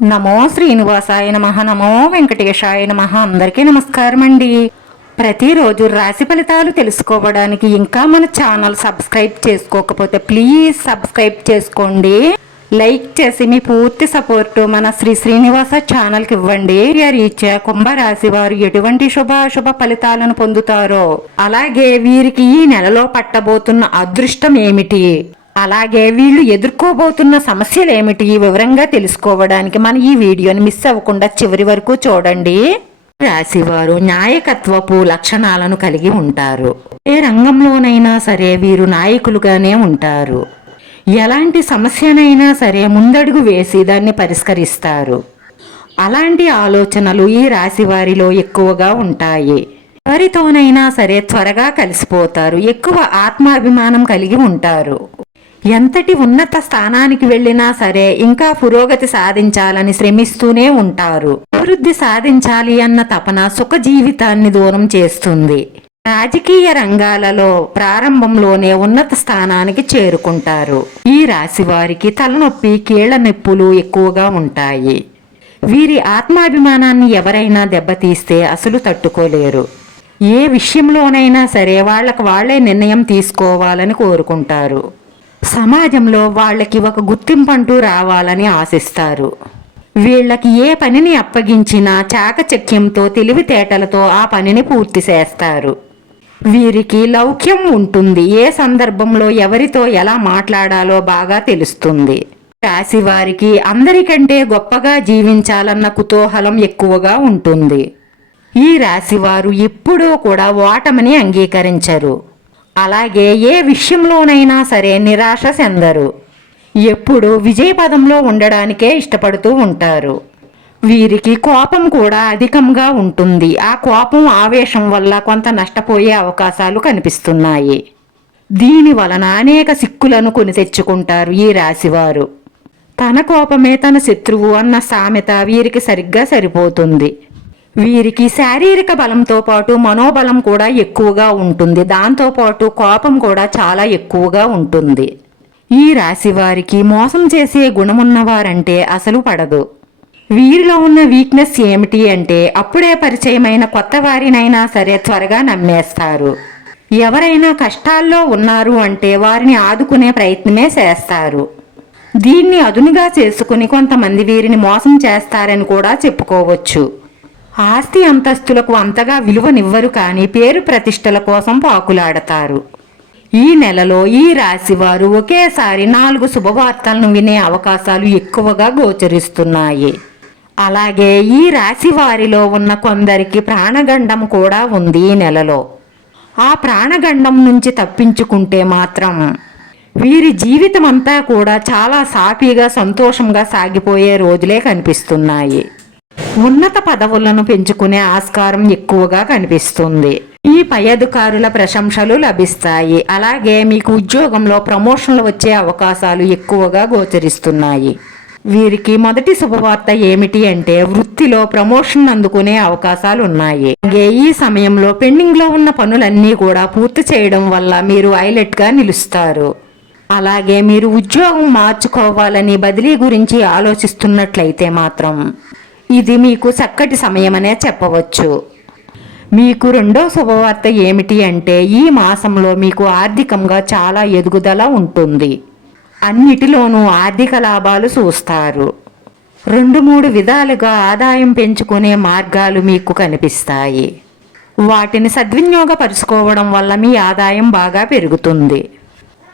నమో శ్రీనివాసాయ నమః. నమో వెంకటేశాయ నమః. అందరికీ నమస్కారం అండి. ప్రతిరోజు రాశి ఫలితాలు తెలుసుకోవడానికి ఇంకా మన ఛానల్ సబ్స్క్రైబ్ చేసుకోకపోతే ప్లీజ్ సబ్స్క్రైబ్ చేసుకోండి. లైక్ చేసి మీ పూర్తి సపోర్టు మన శ్రీ శ్రీనివాస ఛానల్కి ఇవ్వండి. రీత్యా కుంభరాశి వారు ఎటువంటి శుభాశుభ ఫలితాలను పొందుతారో, అలాగే వీరికి ఈ నెలలో పట్టబోతున్న అదృష్టం ఏమిటి, అలాగే వీళ్ళు ఎదుర్కోబోతున్న సమస్యలు ఏమిటి వివరంగా తెలుసుకోవడానికి మన ఈ వీడియోని మిస్ అవ్వకుండా చివరి వరకు చూడండి. రాశివారు నాయకత్వపు లక్షణాలను కలిగి ఉంటారు. ఏ రంగంలోనైనా సరే వీరు నాయకులుగానే ఉంటారు. ఎలాంటి సమస్యనైనా సరే ముందడుగు వేసి దాన్ని పరిష్కరిస్తారు. అలాంటి ఆలోచనలు ఈ రాశి వారిలో ఎక్కువగా ఉంటాయి. ఎవరితోనైనా సరే త్వరగా కలిసిపోతారు. ఎక్కువ ఆత్మాభిమానం కలిగి ఉంటారు. ఎంతటి ఉన్నత స్థానానికి వెళ్ళినా సరే ఇంకా పురోగతి సాధించాలని శ్రమిస్తూనే ఉంటారు. అభివృద్ధి సాధించాలి అన్న తపన సుఖ జీవితాన్ని దూరం చేస్తుంది. రాజకీయ రంగాలలో ప్రారంభంలోనే ఉన్నత స్థానానికి చేరుకుంటారు. ఈ రాశి వారికి తలనొప్పి, కీళ్ల నొప్పులు ఎక్కువగా ఉంటాయి. వీరి ఆత్మాభిమానాన్ని ఎవరైనా దెబ్బతీస్తే అసలు తట్టుకోలేరు. ఏ విషయంలోనైనా సరే వాళ్లే నిర్ణయం తీసుకోవాలని కోరుకుంటారు. సమాజంలో వాళ్ళకి ఒక గుర్తింపంటూ రావాలని ఆశిస్తారు. వీళ్ళకి ఏ పనిని అప్పగించినా చాకచక్యంతో, తెలివితేటలతో ఆ పనిని పూర్తి చేస్తారు. వీరికి లౌక్యం ఉంటుంది. ఏ సందర్భంలో ఎవరితో ఎలా మాట్లాడాలో బాగా తెలుస్తుంది. రాశి వారికి అందరికంటే గొప్పగా జీవించాలన్న కుతూహలం ఎక్కువగా ఉంటుంది. ఈ రాశివారు ఎప్పుడూ కూడా ఓటమిని అంగీకరించరు. అలాగే ఏ విషయంలోనైనా సరే నిరాశ చెందరు. ఎప్పుడు విజయపదంలో ఉండడానికే ఇష్టపడుతూ ఉంటారు. వీరికి కోపం కూడా అధికంగా ఉంటుంది. ఆ కోపం, ఆవేశం వల్ల కొంత నష్టపోయే అవకాశాలు కనిపిస్తున్నాయి. దీని వలన అనేక సిక్కులను కొని తెచ్చుకుంటారు ఈ రాశివారు. తన కోపమే తన శత్రువు అన్న సామెత వీరికి సరిగ్గా సరిపోతుంది. వీరికి శారీరక బలంతో పాటు మనోబలం కూడా ఎక్కువగా ఉంటుంది. దాంతోపాటు కోపం కూడా చాలా ఎక్కువగా ఉంటుంది. ఈ రాశి వారికి మోసం చేసే గుణమున్నవారంటే అసలు పడదు. వీరిలో ఉన్న వీక్నెస్ ఏమిటి అంటే అప్పుడే పరిచయమైన కొత్త వారినైనా సరే త్వరగా నమ్మేస్తారు. ఎవరైనా కష్టాల్లో ఉన్నారు అంటే వారిని ఆదుకునే ప్రయత్నమే చేస్తారు. దీన్ని అదునుగా చేసుకుని కొంతమంది వీరిని మోసం చేస్తారని కూడా చెప్పుకోవచ్చు. ఆస్తి అంతస్తులకు అంతగా విలువనివ్వరు, కానీ పేరు ప్రతిష్టల కోసం పాకులాడతారు. ఈ నెలలో ఈ రాశివారు ఒకేసారి 4 శుభవార్తలను వినే అవకాశాలు ఎక్కువగా గోచరిస్తున్నాయి. అలాగే ఈ రాశి వారిలో ఉన్న కొందరికి ప్రాణగండం కూడా ఉంది ఈ నెలలో. ఆ ప్రాణగండం నుంచి తప్పించుకుంటే మాత్రం వీరి జీవితం అంతా కూడా చాలా సాఫీగా, సంతోషంగా సాగిపోయే రోజులే కనిపిస్తున్నాయి. ఉన్నత పదవులను పెంచుకునే ఆస్కారం ఎక్కువగా కనిపిస్తుంది. ఈ పై అధికారుల ప్రశంసలు లభిస్తాయి. అలాగే మీకు ఉద్యోగంలో ప్రమోషన్లు వచ్చే అవకాశాలు ఎక్కువగా గోచరిస్తున్నాయి. వీరికి మొదటి శుభవార్త ఏమిటి అంటే వృత్తిలో ప్రమోషన్ అందుకునే అవకాశాలు ఉన్నాయి. అలాగే ఈ సమయంలో పెండింగ్ లో ఉన్న పనులన్నీ కూడా పూర్తి చేయడం వల్ల మీరు హైలైట్గా నిలుస్తారు. అలాగే మీరు ఉద్యోగం మార్చుకోవాలని బదిలీ గురించి ఆలోచిస్తున్నట్లయితే మాత్రం ఇది మీకు చక్కటి సమయమనే చెప్పవచ్చు. మీకు రెండో శుభవార్త ఏమిటి అంటే ఈ మాసంలో మీకు ఆర్థికంగా చాలా ఎదుగుదల ఉంటుంది. అన్నిటిలోనూ ఆర్థిక లాభాలు చూస్తారు. 2-3 విధాలుగా ఆదాయం పెంచుకునే మార్గాలు మీకు కనిపిస్తాయి. వాటిని సద్వినియోగపరుచుకోవడం వల్ల మీ ఆదాయం బాగా పెరుగుతుంది.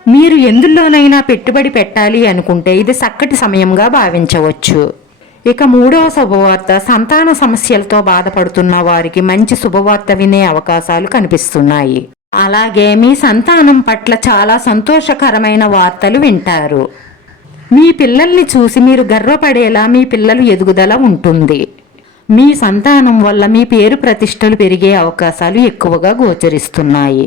మీరు ఎందులోనైనా పెట్టుబడి పెట్టాలి అనుకుంటే ఇది చక్కటి సమయంగా భావించవచ్చు. ఇక మూడవ శుభవార్త, సంతాన సమస్యలతో బాధపడుతున్న వారికి మంచి శుభవార్త వినే అవకాశాలు కనిపిస్తున్నాయి. అలాగే మీ సంతానం పట్ల చాలా సంతోషకరమైన వార్తలు వింటారు. మీ పిల్లల్ని చూసి మీరు గర్వపడేలా మీ పిల్లలు ఎదుగుదల ఉంటుంది. మీ సంతానం వల్ల మీ పేరు ప్రతిష్టలు పెరిగే అవకాశాలు ఎక్కువగా గోచరిస్తున్నాయి.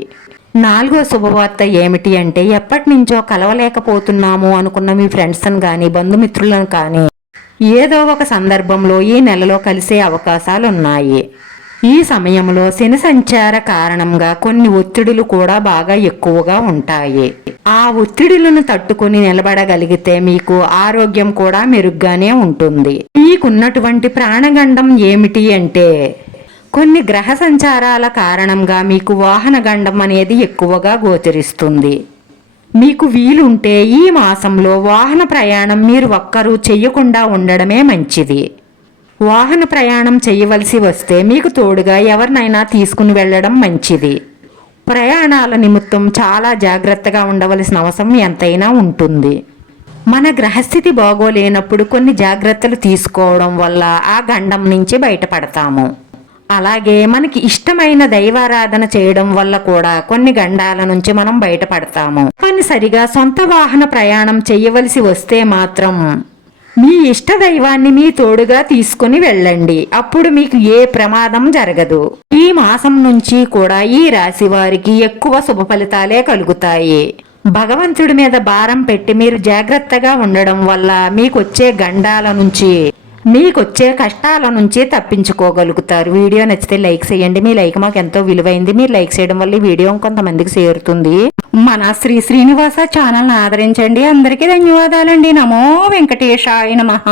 4వ శుభవార్త ఏమిటి అంటే ఎప్పటి నుంచో కలవలేకపోతున్నాము అనుకున్న మీ ఫ్రెండ్స్ని కానీ, బంధుమిత్రులను కానీ ఏదో ఒక సందర్భంలో ఈ నెలలో కలిసే అవకాశాలు ఉన్నాయి. ఈ సమయంలో శని సంచార కారణంగా కొన్ని ఒత్తిడులు కూడా బాగా ఎక్కువగా ఉంటాయి. ఆ ఒత్తిడులను తట్టుకొని నిలబడగలిగితే మీకు ఆరోగ్యం కూడా మెరుగ్గానే ఉంటుంది. మీకున్నటువంటి ప్రాణగండం ఏమిటి అంటే కొన్ని గ్రహ సంచారాల కారణంగా మీకు వాహన గండం అనేది ఎక్కువగా గోచరిస్తుంది. మీకు వీలుంటే ఈ మాసంలో వాహన ప్రయాణం మీరు ఒక్కరూ చెయ్యకుండా ఉండడమే మంచిది. వాహన ప్రయాణం చేయవలసి వస్తే మీకు తోడుగా ఎవరినైనా తీసుకుని వెళ్ళడం మంచిది. ప్రయాణాల నిమిత్తం చాలా జాగ్రత్తగా ఉండవలసిన అవసరం ఎంతైనా ఉంటుంది. మన గ్రహస్థితి బాగోలేనప్పుడు కొన్ని జాగ్రత్తలు తీసుకోవడం వల్ల ఆ గండం నుంచి బయటపడతాము. అలాగే మనకి ఇష్టమైన దైవారాధన చేయడం వల్ల కూడా కొన్ని గండాల నుంచి మనం బయటపడతాము. తప్పనిసరిగా సొంత వాహన ప్రయాణం చేయవలసి వస్తే మాత్రం మీ ఇష్ట దైవాన్ని మీ తోడుగా తీసుకుని వెళ్ళండి. అప్పుడు మీకు ఏ ప్రమాదం జరగదు. ఈ మాసం నుంచి కూడా ఈ రాశి వారికి ఎక్కువ శుభ ఫలితాలే కలుగుతాయి. భగవంతుడి మీద భారం పెట్టి మీరు జాగ్రత్తగా ఉండడం వల్ల మీకొచ్చే గండాల నుంచి మీకొచ్చే కష్టాల నుంచి తప్పించుకోగలుగుతారు. వీడియో నచ్చితే లైక్ చేయండి. మీ లైక్ మాకు ఎంతో విలువైంది. మీరు లైక్ చేయడం వల్ల ఈ వీడియో కొంతమందికి చేరుతుంది. మన శ్రీ శ్రీనివాస ఛానల్ని ఆదరించండి. అందరికీ ధన్యవాదాలండి. నమో వెంకటేశాయ నమః.